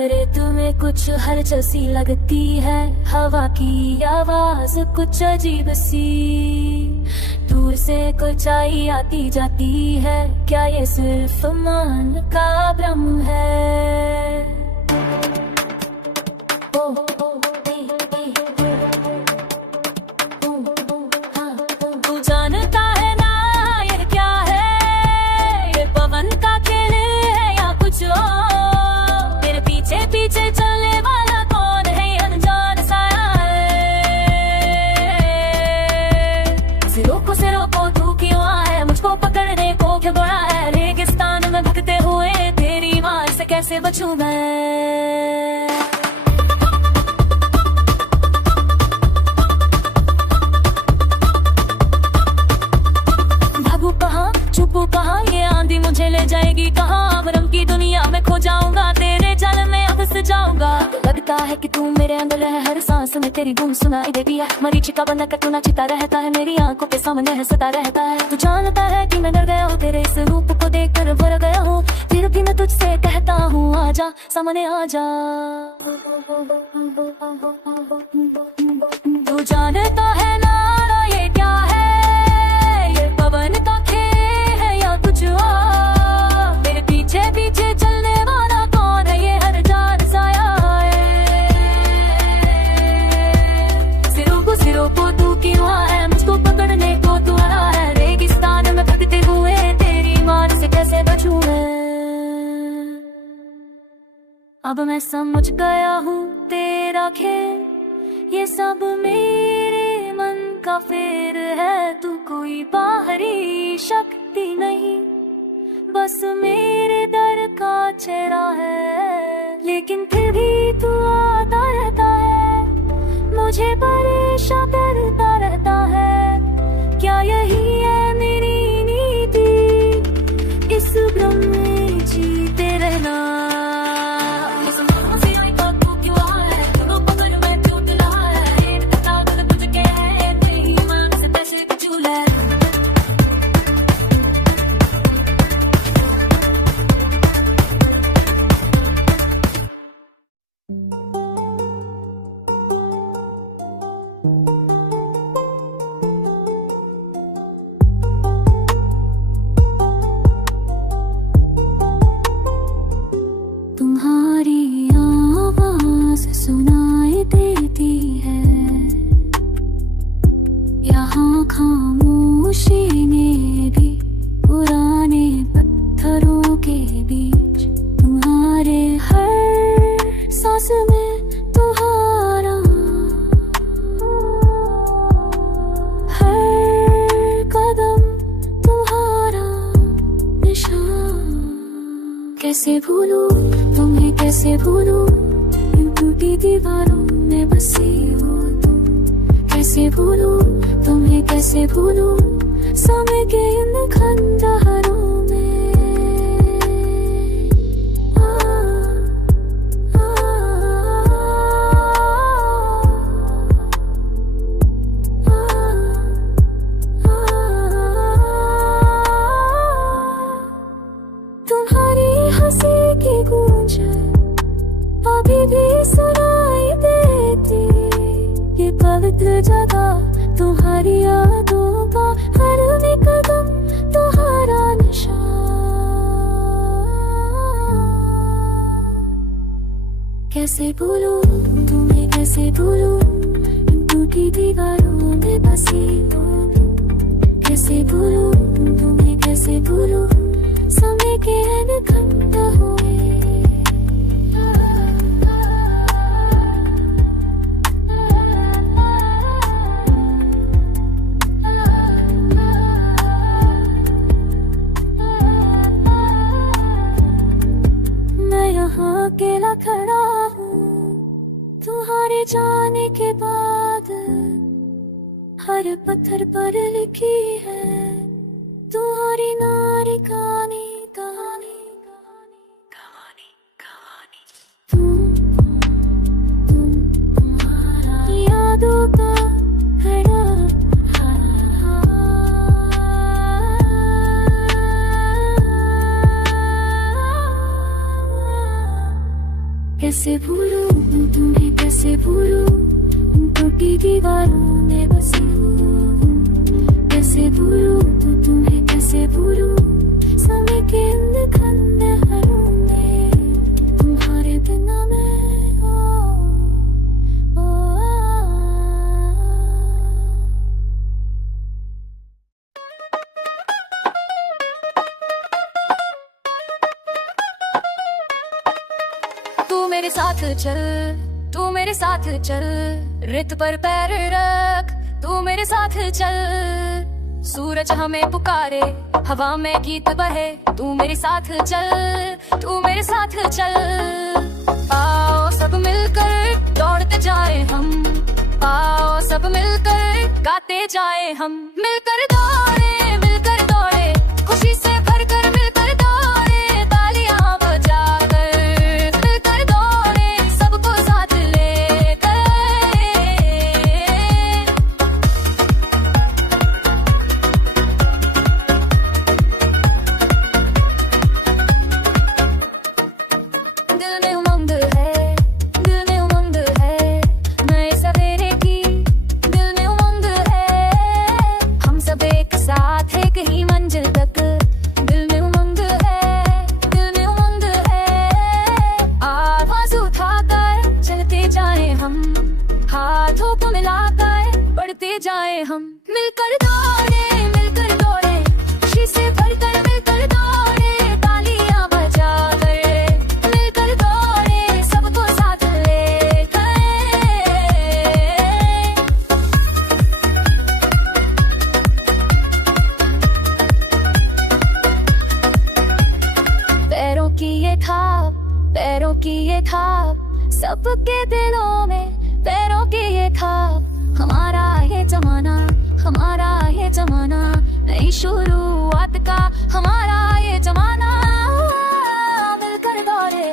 रेत में कुछ हलचल सी लगती है, हवा की आवाज कुछ अजीब सी, दूर से कुछ आई आती जाती है, क्या ये सिर्फ मन का भ्रम है? तू जानता है ना ये क्या है, ये पवन का खेल है या कुछ और? तेरे पीछे पीछे चलने वाला कौन है, अनजान साया है। सिरों को तू क्यों आया, मुझको पकड़ने को क्यों दौड़ा है? रेगिस्तान में भटकते हुए तेरी मार से कैसे बचूं मैं? छुपू कहाँ, ये आंधी मुझे ले जाएगी कहाँ? भरम की दुनिया में खो जाऊंगा, तेरे जाल में अब फंस जाऊंगा। लगता है कि तू मेरे अंदर है, हर सांस में तेरी गूंज सुनाई देती है। मरीचिका बना कर तू नाचता रहता है, मेरी आंखों के सामने हंसता रहता है। तू जानता है कि मैं डर गया हूँ, तेरे इस रूप को देखकर भर गया हूँ, फिर भी मैं तुझसे कहता हूँ आजा, सामने आजा। तू जानता है ना ये क्या है, ये पवन का खेल है या कुछ और? मेरे पीछे पीछे चलने वाला कौन है, ये हर जान साया है। सिरों को तू क्यों आया, मुझको पकड़ने को तू आया है। रेगिस्तान में भटकते हुए तेरी मार से कैसे बचूं मैं? अब मैं समझ गया हूँ तेरा खेल, ये सब मेरे मन का फेर है। तू कोई बाहरी शक्ति नहीं, बस मेरे दर का चेहरा है। लेकिन फिर भी तू आता रहता है, मुझे परेशान करता रहता है। क्या यही है मेरी नीति, इस भ्रम में जीते रहना? सुनाई देती है यहाँ खामोशी ने भी, पुराने पत्थरों के बीच। तुम्हारे हर सांस में तुम्हारा, हर कदम तुम्हारा निशान। कैसे भूलूं तुम्हें, कैसे भूलूं टूटी दीवारों में बसी हो तुम। कैसे भूलूं तुम्हें, कैसे भूलूं समय के इन खंडहरों में। तुम्हारी हंसी की गूंज अभी भी सुनाई देती, ये पवित्र जगह तुम्हारी यादों का, हर एक कदम तुम्हारा निशान। कैसे भूलूं तुम्हें, कैसे भूलूं इन टूटी दीवारों में बसी हो तुम। कैसे भूलूं तुम्हें, कैसे भूलूं समय के इन खंडहरों में। अकेला खड़ा हूँ तुम्हारे जाने के बाद, हर पत्थर पर लिखी है तुम्हारी नारी कहानी, कहानी, कहानी, कहानी। तुम्हारा यादों का घड़ा, कैसे भूलूं, तुम्हें कैसे भूलूं, टूटी दीवारों में बसी हूँ। कैसे भूलूं, तुम्हें कैसे भूलूं, समय के अंदर खंडहरों में तुम्हारे बिना मैं तू मेरे साथ चल, तू मेरे साथ चल, रित पर पैर रख, तू मेरे साथ चल। सूरज हमें पुकारे, हवा में गीत बहे, तू मेरे साथ चल, तू मेरे साथ चल। आओ सब मिलकर दौड़ते जाए हम, आओ सब मिलकर गाते जाए हम। मिलकर दौड़े, मिलकर दौड़े, खुशी से भरकर मिलकर दौड़े, तालियां बजाकर मिलकर दौड़े, सबको साथ लेकर। दिल में उमंग है, दिल में उमंग है, नए सवेरे की दिल में उमंग है। हम सब एक साथ एक ही मंजिल तक, दिल में उमंग है, दिल में उमंग है। आवाज उठाकर चलते जाए हम, हाथों को मिलाकर बढ़ते जाए हम। मिलकर दौड़े, मिलकर दौड़े, खुशी से भरकर मिलकर दौड़े, तालियां बजाकर मिलकर दौड़े, सबको साथ लेकर। पैरों की ये थाप, पैरों की ये थाप, सबके दिलों में पैरों की ये थाप। हमारा ये जमाना, हमारा ये जमाना, नई शुरुआत का हमारा ये जमाना। मिलकर दौड़े,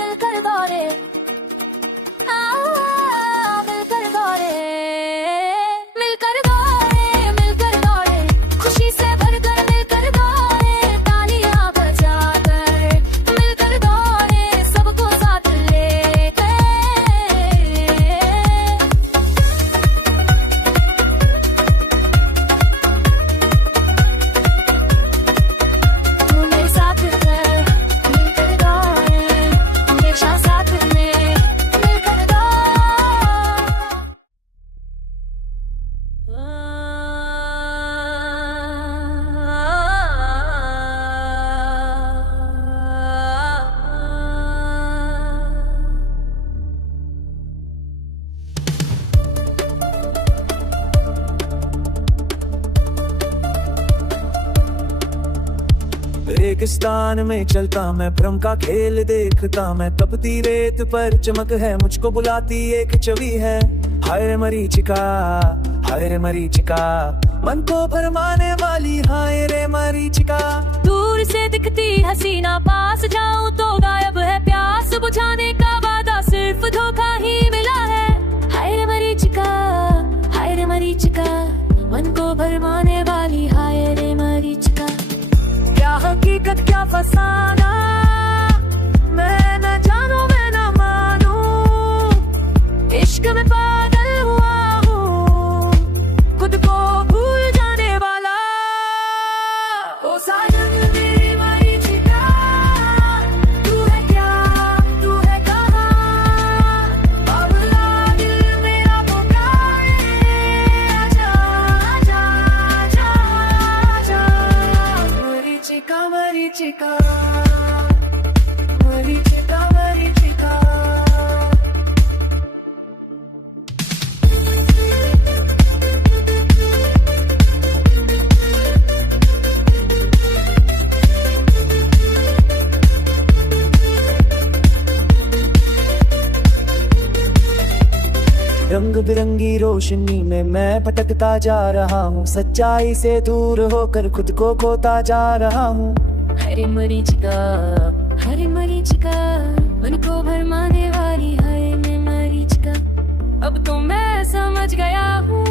मिलकर दौड़े, मिलकर दौड़े, मिलकर दौड़े, मिलकर दौड़े, खुशी से भरकर मिलकर दौड़े, तालियां बजाकर मिलकर दौड़े, सबको साथ लेकर। तू मेरे साथ चल, मिलकर दौड़े, हमेशा साथ में मिलकर दौड़। रेगिस्तान में चलता मैं, भ्रम का खेल देखता मैं, तपती रेत पर चमक है, मुझको बुलाती एक छवि है। हाय मरीचिका, हाय रे मरीचिका, मन को भरमाने वाली हाय रे मरीचिका। दूर से दिखती हसीना, पास जाऊं तो गायब है प्यास, बुझाने का वादा सिर्फ धोखा ही मिला है। हाय रे मरीचिका, हाय रे मरीचिका, मन को भरमाने वाली हाय रे मरीचिका। क्या हकीकत क्या फसाना, मैं न जानू मैं न मानू, इश्क में पागल हुआ हूँ, खुद को भूल जाने वाला। ओ साजन मेरी मरीचिका, तू है क्या, तू है कहाँ, बावला दिल मेरा पुकारे, आजा आजा आजा आजा। मरीचिका मरीचिका, मरीचिका मरीचिका। रंग बिरंगी रोशनी में मैं भटकता जा रहा हूँ, सच्चाई से दूर होकर खुद को खोता जा रहा हूँ। हरे मरीचिका, हरे मरीचिका, मन को भरमाने वाली हाय मैं मरीचिका। अब तो मैं समझ गया हूँ,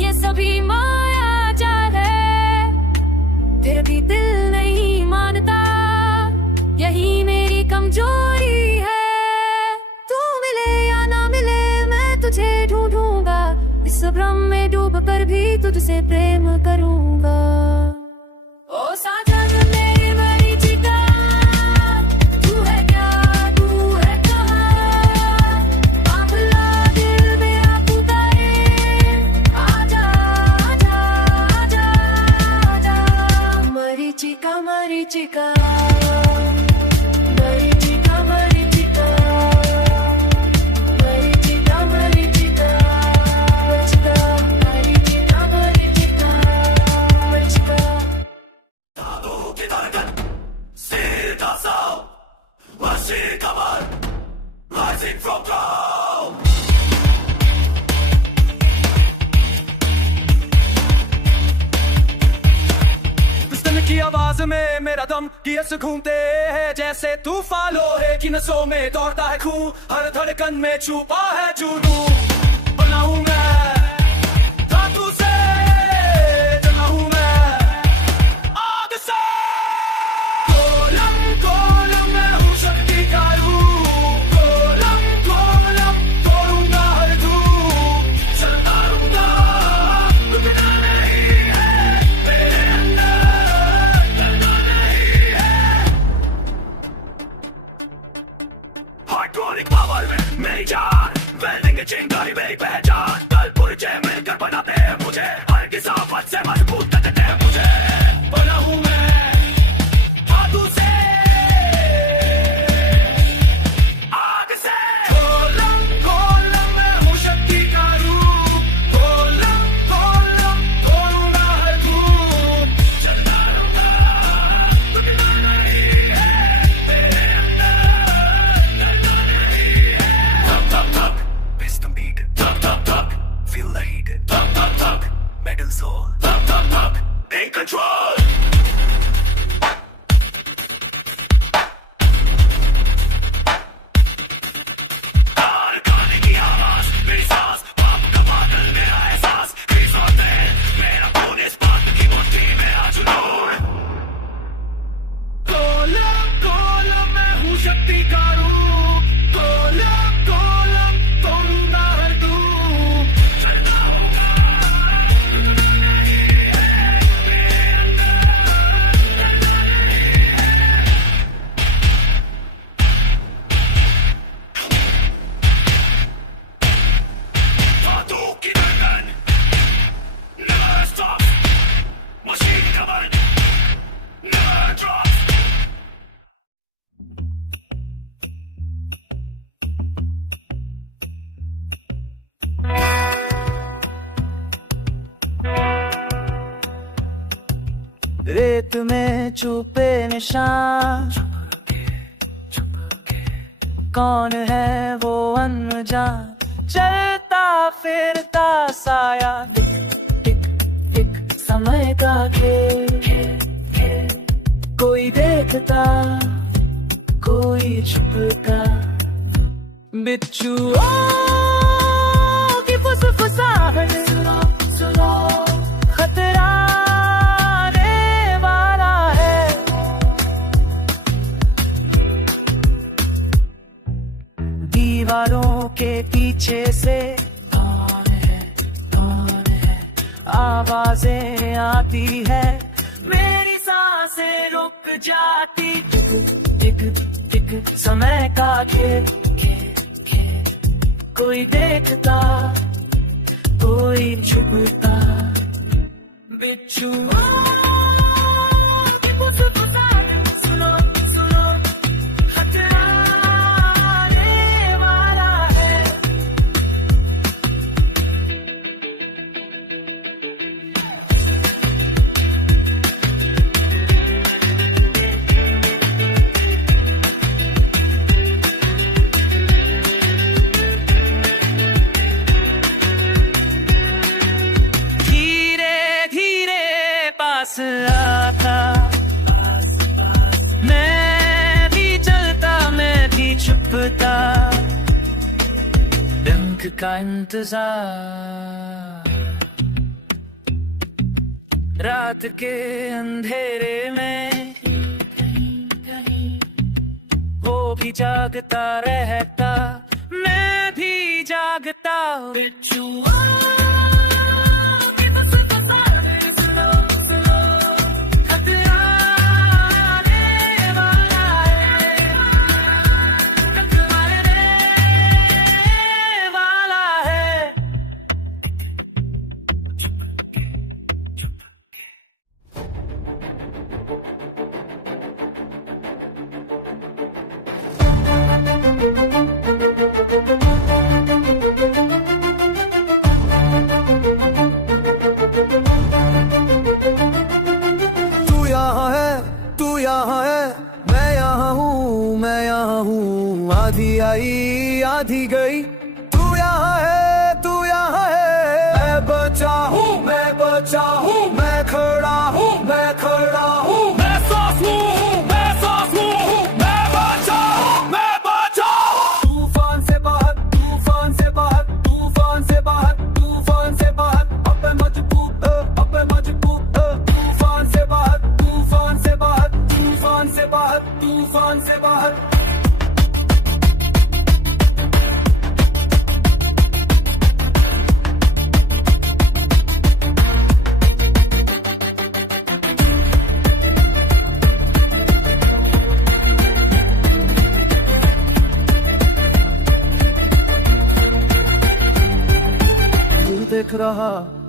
ये सभी माया जाल है, फिर भी दिल नहीं मानता, कमजोरी है। तू मिले या ना मिले मैं तुझे ढूंढूंगा, इस भ्रम में डूब कर भी तुझसे प्रेम करूंगा। ओ साजन मेरी मरीचिका, तू है क्या तू है कहाँ, बाबला दिल में आ पुकारे, आजा आजा आजा आजा। मरीचिका मरीचिका मरीचिका मरीचिका मरीचिका मरीचिका मरीचिका मरीचिका मरीचिका। Rising from ground, पिस्टन की आवाज में मेरा दम गियर्स घूमते हैं, जैसे तूफान लोहे की नसों में दौड़ता है खून, हर धड़कन में छुपा है जुनून। बना हूं मैं धातु से, जना हूं मैं आग से। कोलम कोलम मैं हूं शक्ति का रूप, कोलम कोलम तोड़ूंगा हर धूप, चलता रहूंगा रुकना नहीं है, मेरे अंदर डरना नहीं है। हाइड्रोलिक पावर में मेरी जान, वेल्डिंग चिंगारी मेरी पहचान, कल पुरजे मिलकर बनाते हैं मुझे, हर गिसावट से मजबूत करते हैं मुझे। बना हूं मैं धातु से, आग से। कोलम कोलम मैं हूं शक्ति का रूप, कोलम कोलम तोड़ूंगा हर धूप, चलता रहूंगा रुकना नहीं है, मेरे अंदर डरना नहीं है। थक थक थक piston beat, थक थक थक feel the heat, थक थक थक metal soul, थक थक थक in control। कारखाने की आवाज मेरी सांस, पाप का बादल मेरा एहसास, कई साथ है मेरा खून इस बात की मुट्ठी में आज नूर। कोलम कोलम मैं हूं शक्ति का रूप, कोलम कोलम तोड़ूंगा हर धूप, चलना होगा रुकना नहीं है, मेरे अंदर डरना नहीं है। धातु की धड़कन never stops, मशीन का बल never drops। रेत में छुपे निशान, कौन है वो अनजान, चलता फिरता साया, टिक टिक समय का खेल, कोई देखता कोई छुपता। बिच्छुओं की फुसफुसाहट सुनो सुनो, खतरा आने वाला है। दीवारों के पीछे से कौन है आवाजें आती है, मेरी सांसें रुक जाती, टिक टिक टिक समय का खेल, कोई देखता कोई छुपता। बिच्छू सुनो सुनो, खतरा आने वाला है। आता मैं भी चलता मैं भी छुपता, डंक का इंतजार रात के अंधेरे में वो भी जागता रहता, मैं भी जागता। तू यहाँ है, मैं यहाँ हूँ, मैं यहाँ हूँ। आधी आई आधी गई, तू यहाँ है, तू यहाँ है। मैं बचा हूँ, मैं बचा हूँ, मैं खड़ा हूँ, मैं खड़ा हूँ। मैं सांस लूँ, मैं सांस लूँ, मैं बचा हूँ, मैं बचा हूँ। तूफान से बाहर, तूफान से बाहर, तूफान से बाहर, तूफान से बाहर। अब मैं मजबूत, अब मैं मजबूत। तूफान से बाहर, तूफान से बाहर, तूफान से बाहर, तूफान से बाहर।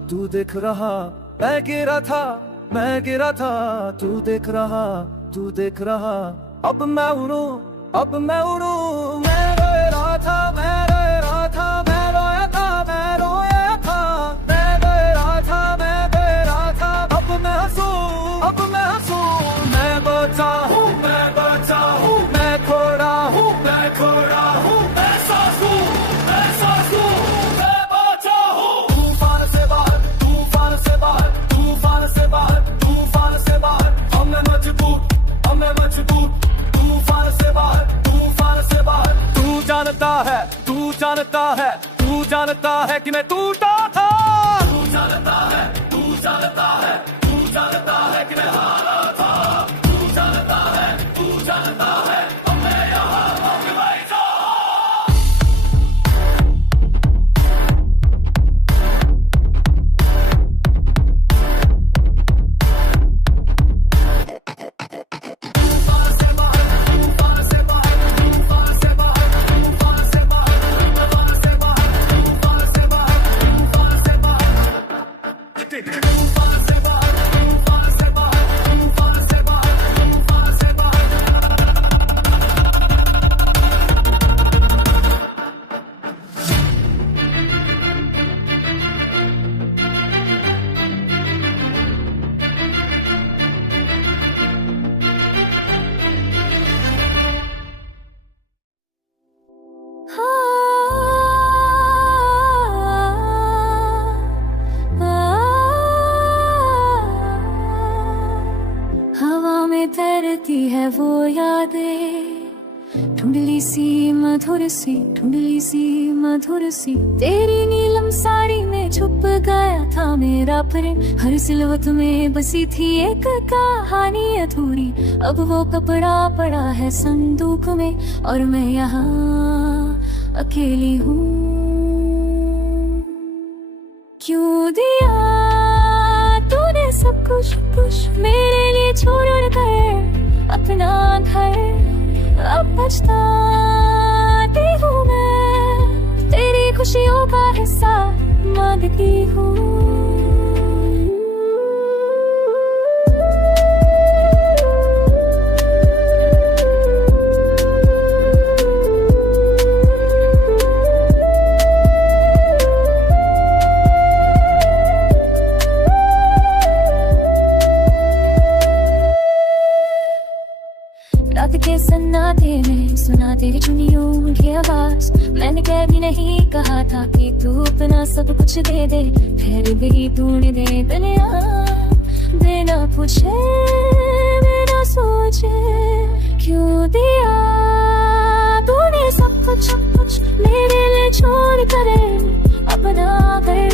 तू देख रहा, मैं गिरा था, मैं गिरा था। तू देख रहा, तू देख रहा। अब मैं उड़ूं, अब मैं उड़ूं। मैं रोए रहा था, मैं रोए रहा था, मैं रोया था, मैं रोया था। मैं रोए रहा था, मैं रोए रहा था। अब मैं हंसूं, अब मैं हंसूं। मैं बचा हूँ, मैं बचा हूँ, मैं खोड़ा हूँ, मैं खोड़ा हूँ। मैं सांस लूं, मैं सांस लूं, मैं बचा हूँ। तूफान से बाहर, तूफान से बाहर, तूफान से बाहर, तूफान से बाहर। अब मैं मजबूत, अब मैं मजबूत। तूफान से बाहर, तूफान से बाहर। तू जानता है, तू जानता है, तू जानता है कि मैं टूटा था। तू जानता है, तू जानता है, तू जानता है कि मैं हारा था। तू जानता है, तू जानता है। अब मैं यहाँ अब मैं जा। तैरती है वो यादें, धुंधली सी मधुर सी, धुंधली सी मधुर सी। तेरी नीलम साड़ी में छुप गया था मेरा प्रेम। हर सिलवत में बसी थी एक कहानी अधूरी। अब वो कपड़ा पड़ा है संदूक में और मैं यहाँ अकेली हूँ। क्यों दिया तूने सब कुछ कुछ मेरे लिए छोड़ कर अपना घर। अब पछताती हूँ मैं, तेरी खुशियों का हिस्सा मांगती हूँ। रात के सन्नाटे में सुना तेरी चुनियों की आवाज। मैंने कभी नहीं कहा था कि तू अपना सब कुछ दे दे, फिर भी तूने दे दिया। बिना पूछे बिना सोचे क्यों दिया तूने सब कुछ मेरे लिए छोड़ कर अपना घर।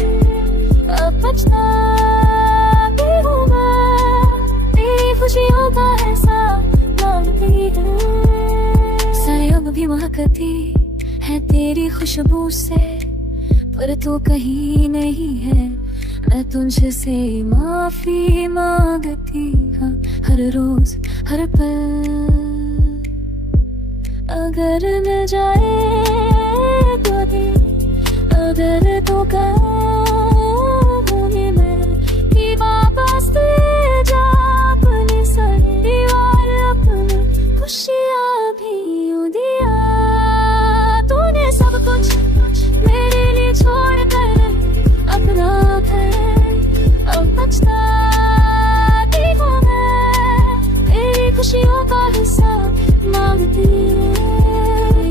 अब पछताती हूँ मैं, तेरी खुशियों का हिस्सा मांगती हूँ। महकती है तेरी खुशबू से, पर तू कहीं नहीं है। मैं तुझसे माफी मांगती हाँ, हर रोज हर पल। अगर मिल जाए कभी, अगर तो कहूँगी मैं कि वापस ले जा अपनी सारी दीवार, अपनी खुशियाँ भी यूं दिया। तूने सब कुछ मेरे लिए छोड़ कर अपना घर, अब पछताती हूँ मैं, तेरी खुशियों का हिस्सा मांगती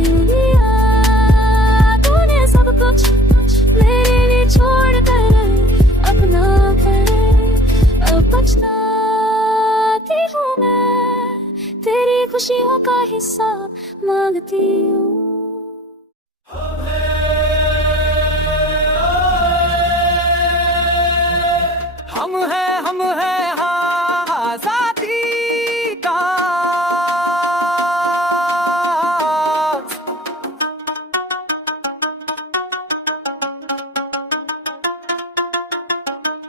यूं दिया। तूने सब कुछ मेरे लिए छोड़ कर अपना घर, अब पछताती हूँ मैं, तेरी खुशियों का हिस्सा मांगती हूँ। हम है हाँ आजादी का।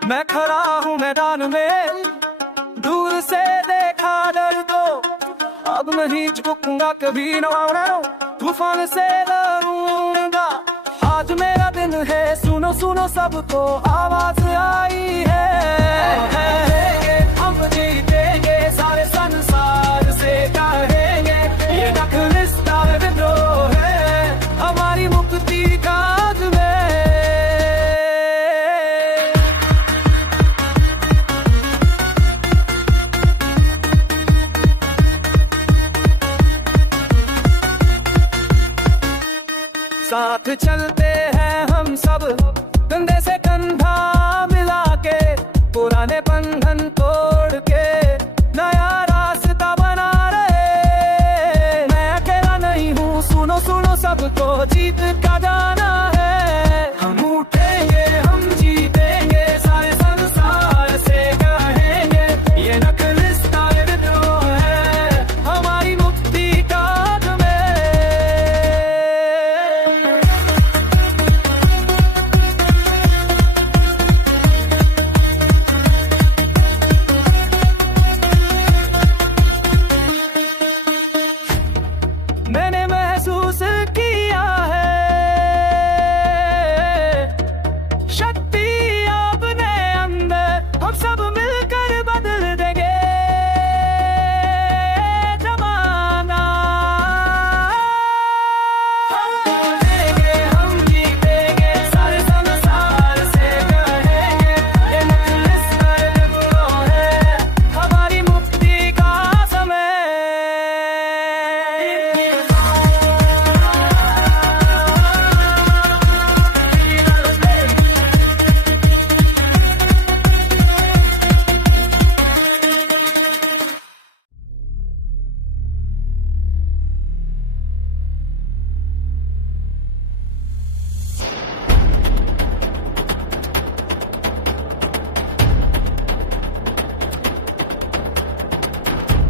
मैं खड़ा हूँ मैदान में, दूर से देखा डर दो, अब नहीं झुकूंगा कभी न, तूफान से लड़ूंगा। आज मेरा दिन है, सुनो सुनो सबको आवाज आई है। हम जीतेंगे सारे संसार से कहेंगे, ये नखलिस्ता विद्रोह है हमारी मुक्ति का में। साथ चलते हैं हम सब कंधे से कंधा मिला के, पुराने बंधन तोड़ के नया रास्ता बना रहे। मैं अकेला नहीं हूँ, सुनो सुनो सबको जीत का जाना है। हम उठेंगे हम जीतेंगे सारे संसार से कहेंगे, ये नखलिस्ता विद्रोह है हमारी मुक्ति का में। मैंने महसूस किया है शक्ति अपने अंदर, हम सब मिलकर बदल देंगे जमाना। हम जीतेंगे सारे संसार से कहेंगे, ये नखलिस्ता विद्रोह है हमारी मुक्ति का समय।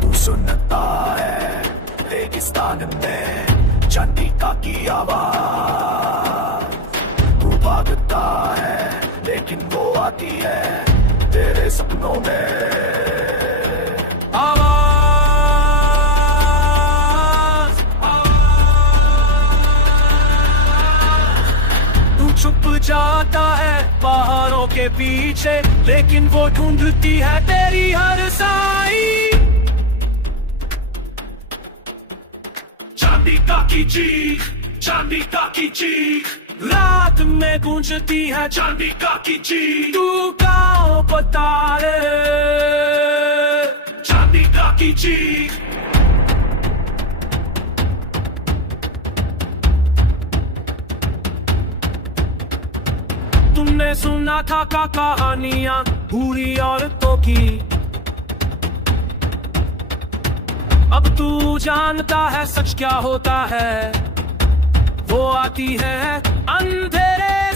तू सुनता है रेगिस्तान में चंडिका की आवाज, तू भागता है लेकिन वो आती है तेरे सपनों में। तू छुप जाता है पहाड़ों के पीछे, लेकिन वो ढूंढती है तेरी हर साई। चंडिका की चीख, चंडिका की चीख, रात में गूंजती है चंडिका की चीख। तू गाँव बता रे चंडिका की चीख। तुमने सुना था का कहानियां बुरी औरतों की, अब तू जानता है सच क्या होता है। वो आती है अंधेरे